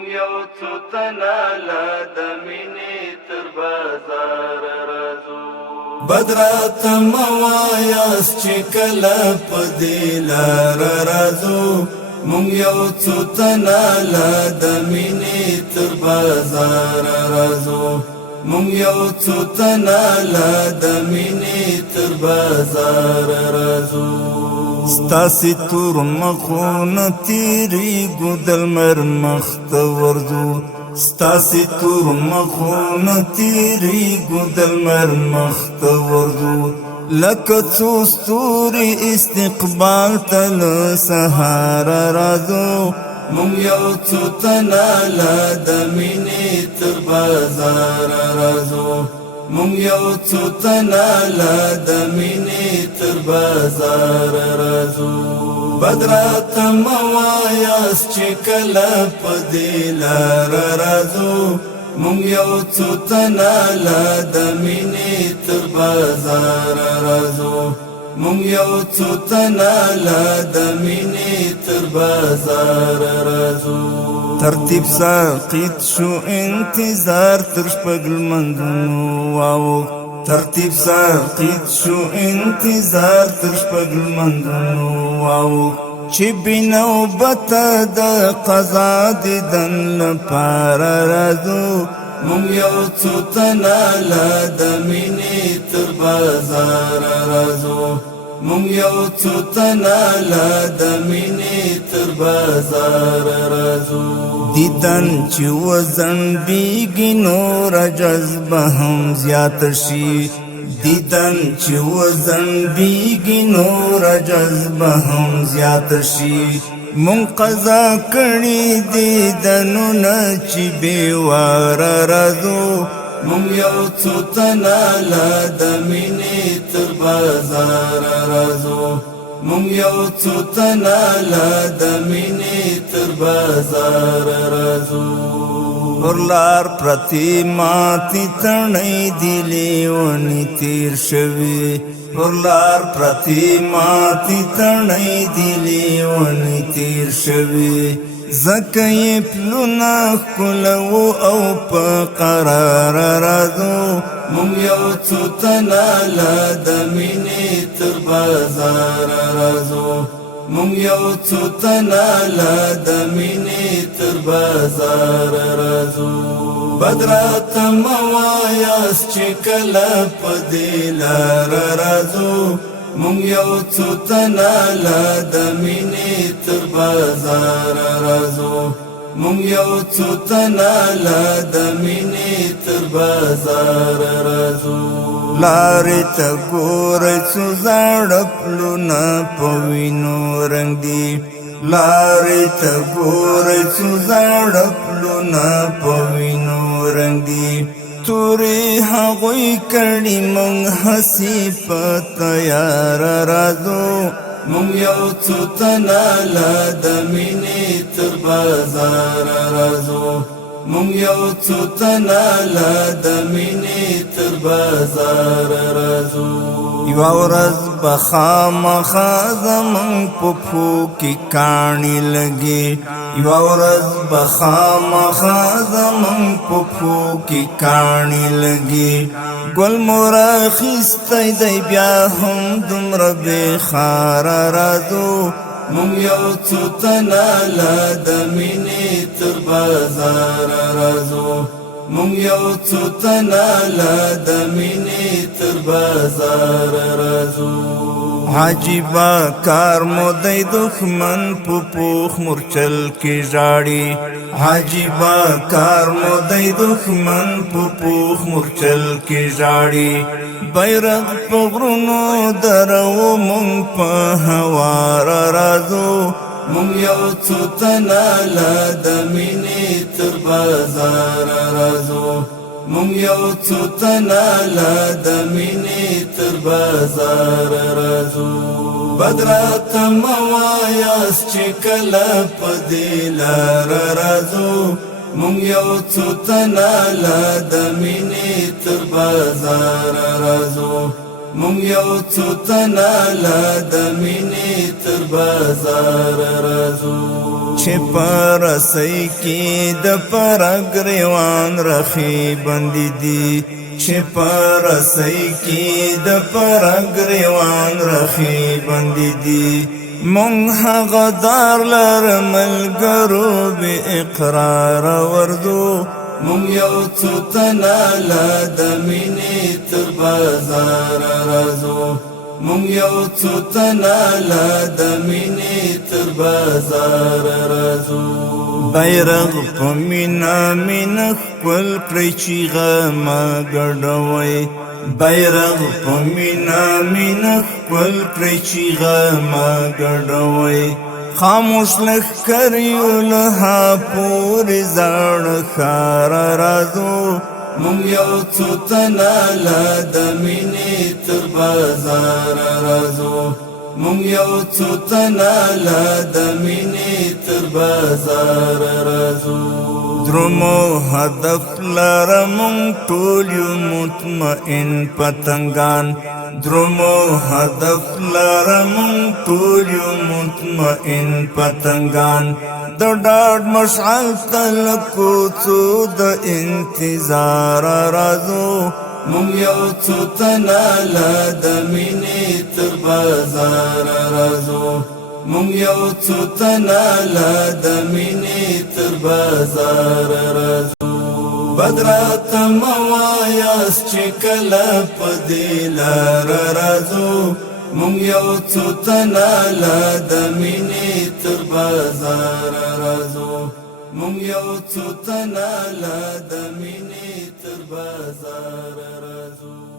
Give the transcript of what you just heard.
مونږ یو څو تنه لا د مینې تر بازار راځو بدرات موایاس چې کله په دې لار راځو مونږ یو څو تنه لا د مینې تر بازار راځو مونږ یو څو تنه لا د مینې تر بازار راځو ستاسې تور مخونه تېرېږو د لمر مخ ته ورځو ستاسې تور مخونه تېرېږو د لمر مخ ته ورځو لکه څو ستوري استقبال ته له سهاره راځو مونږ یو څو تنه لا د مینې تر بازار راځو مونږ یو څو تنه لا د مینې تر بازار راځو بدراته موایاس چې کله په دې لار راځو مونږ یو څو تنه لا د مینې تر بازار راځو مونږ یو څو تنه لا د مینې تر بازار راځو ترتیب ساقط شو انتظار تر شپږ لمونځونو واو ترتیب ساقط شو انتظار تر شپږ لمونځونو واو چې بنوبته د قضا دیدن لپاره راځو مونږ یو څو تنه لا د مینې تر بازار راځو مونږ یو څو تنه لا د مینې تر بازار راځو دیدن چې وزنډېږي نور جذبه هم زیات شي دیدن چې وزنډېږي نور جذبه هم زیات شي مونږ قضا کړي دیدنونه چې بېواره راځو مونږ یو څو تنه لا د مینې تر بازار راځو مونږ یو څو تنه لا د مینې تر بازار راځو ورلار پرتی ماتی تڼۍ دی لیونی تیر شوي ورلار پرتی ماتی تڼۍ دی لیونی تیر شوي زکه یې پلونه ښکلوو او په قرار راځو مونږ یو څو تنه لا د مینې تر بازار راځو مونږ یو څو تنه لا د مینې تر بازار راځو بدراته موایاس چې کله په دې لار راځو مونږ یو څو تنه لا د مینې تر بازار راځو مونږ یو څو تنه لا د مینې تر بازار راځو لارې ته ګورئ څو زاړه پلونه په وینو رنګ دي لارې ته ګورئ څو زاړه پلونه په وینو رنګ دي تورې هغوی کړي مونږ هسې په تیار راځو مونږ یو څو تنه لا د مینې تر بازار راځو مونږ یو څو تنه لا د مینې تر بازار راځو یوه ورځ به خامخا زمونږ په پښو کې کاڼي لګي یوه ورځ به خامخا زمونږ په پښو کې کاڼي لګي ګل مو راخیستی دی بیا هم دومره بېخاره راځو مونږ یو څو تنه لا د مینې تر بازار راځو مونږ یو څو تنه لا د مینې تر بازار راځو عجیبه کار مو دی دښمن په پوخ مورچل کې ژاړي عجیبه کار مو دی دښمن په پوخ مورچل کې ژاړي بیرغ په غرونو درو مونږ په هواره راځو مونږ یو څو تنه لا د مینې تر بازار راځو مونږ یو څو تنه لا د مینې تر بازار راځو بدراته موایاس چې کله په دې لار راځو مونږ یو څو تنه لا د مینې تر بازار راځو مونږ یو څو تنه لا د مینې تر بازار راځو چې پر سې کې د پرګریوان رخي بندي دي چې پر سې کې د پرګریوان رخي بندي دي مونږ هغه دار لر ملګرو به اقرار وردو مونږ یو څو تنه لا د مینې تر بازار راځو مونږ یو څو تنه لا د مینې تر بازار راځو بیرغ په مینا مینا خپل کړی چې غما ګډوي بیرغ په مینا مینا خپل کړی چې غما ګډوي خاموش لښکریو له پورې زاړ ښار راځو مونږ یو څو تنه لا د مینې تر بازار راځو مونږ یو څو تنه لا د مینې تر بازار راځو درومو هدف لره مونږ ټول یو مطمئن پتنګان درومو هدف لره مونږ ټول یو مطمئن پتنګان د ډاډ مشعل تلکو څو د انتظار راځو مونږ یو څو تنه لا د مینې تر بازار راځو مونږ یو څو تنه لا د مینې تر بازار راځو بدرات موایاست چې کله په دې لار راځو مونږ یو څو تنه لا د مینې تر بازار راځو مونږ یو څو تنه لا د مینې تر بازار راځو